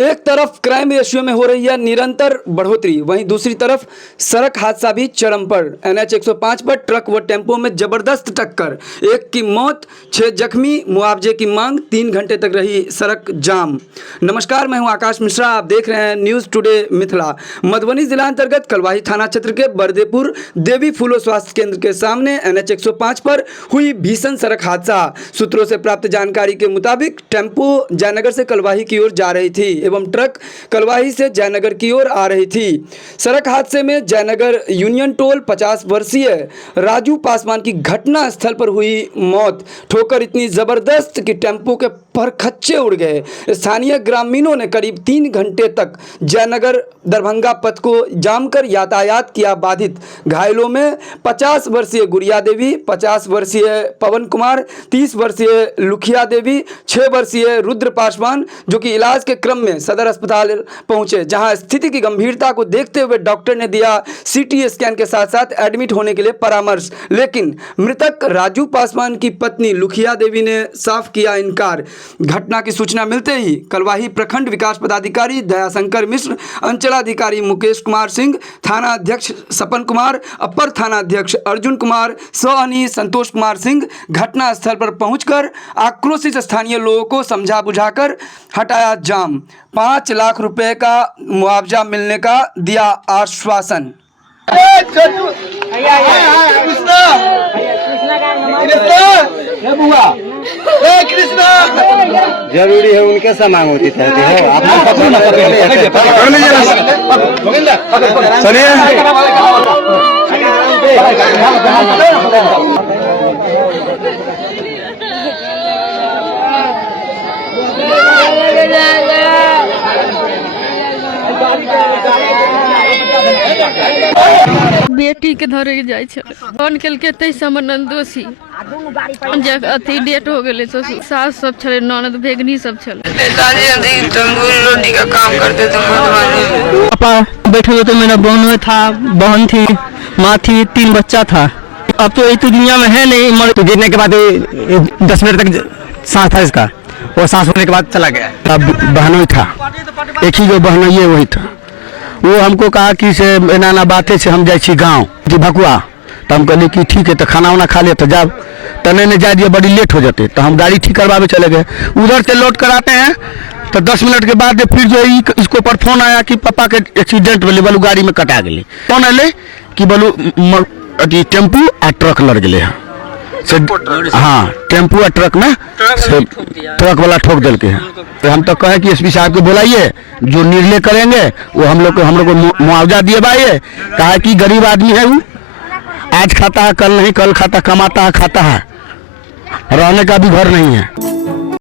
एक तरफ crime ratio में हो रही है निरंतर बढ़ोतरी, वहीं दूसरी तरफ सड़क हादसा भी चरम पर। NH 105 पर ट्रक व टेम्पो में जबरदस्त टक्कर, एक की मौत, 6 जख्मी, मुआवजे की मांग, 3 घंटे तक रही सड़क जाम। नमस्कार, मैं हूं आकाश मिश्रा, आप देख रहे हैं न्यूज़ टुडे मिथिला। मधुबनी जिला अंतर्गत कलवाही थाना क्षेत्र के बरदेपुर देवी फूलो स्वास्थ्य केंद्र के सामने NH 105 पर हुई भीषण सड़क हादसा। सूत्रों से प्राप्त जानकारी के मुताबिक टेम्पो जयनगर से कलवाही की ओर जा रही थी एवं ट्रक कलवाही से जयनगर की ओर आ रही थी। सड़क हादसे में जयनगर यूनियन टोल 50 वर्षीय राजू पासवान की घटना स्थल पर हुई मौत। ठोकर इतनी जबरदस्त कि टेम्पो के परखच्चे उड़ गए। स्थानीय ग्रामीणों ने करीब 3 घंटे तक जयनगर दरभंगा पथ को जाम कर यातायात किया बाधित। घायलों में 50 वर्षीय गुड़िया देवी, 50 वर्षीय पवन कुमार, 30 वर्षीय लुखिया देवी, 6 वर्षीय रुद्र पासवान, जो कि इलाज के क्रम में सदर अस्पताल पहुंचे, जहां स्थिति की गंभीरता को देखते हुए डॉक्टर ने दिया CT स्कैन के साथ साथ एडमिट होने के लिए परामर्श। लेकिन मृतक राजू पासवान की पत्नी लुखिया देवी ने साफ किया इनकार। घटना की सूचना मिलते ही कलवाही प्रखंड विकास पदाधिकारी दयाशंकर मिश्र, अंचलाधिकारी मुकेश कुमार सिंह, थाना अध्यक्ष सपन कुमार, अपर थाना अध्यक्ष अर्जुन कुमार, सअनी संतोष कुमार सिंह घटना स्थल पर पहुंचकर आक्रोशित स्थानीय लोगों को समझा बुझाकर हटाया जाम। 5 लाख रुपए का मुआवजा मिलने का दिया आश्वासन। जरूरी है उनके से मांग होती है। बेटी के धरे के जाय छले, फोन केलके तै समन दोषी जे अथी डेट हो गेले, तो सास सब छले, ननद भेगनी सब छले। तंदूरी रोटी का काम करते थे मधुबनी। पापा बैठे हुए थे, मेरा बहन था, बहन थी, माँ थी, 3 बच्चा था। अब तो इस दुनिया में है नहीं, मर तो गिरने के बाद 10 मिनट तक सांस था इसका, और सांस होने के बाद चला गया। अब बहनों था, एक ही जो बहन ये वही था। वो हमको कहा कि से एना बाते से हम जाए गाँव जी भकुआ, तो हम कहले कि ठीक है, तो खाना वाना खा ले तो जाओ, तने ने जा दिया, बड़ी लेट हो जाते, तो हम गाड़ी ठीक करवावे चले गए। उधर से लौट कर आते हैं तो 10 मिनट के बाद फिर जो इसको पर फोन आया कि पापा के एक्सीडेंट बोले, बोलू गाड़ी में कटा गए। फोन अले कि बोलू टेम्पू आ ट्रक लड़ गए हैं से, हाँ टेम्पू और ट्रक में ट्रक वाला ठोक दिल के हैं। तो हम तो कहे कि SP साहब को बुलाइए, जो निर्णय करेंगे वो हम लोग को मुआवजा दिए भाई। कहा कि गरीब आदमी है, वो आज खाता है कल नहीं, कल खाता, कमाता है खाता है, रहने का भी घर नहीं है।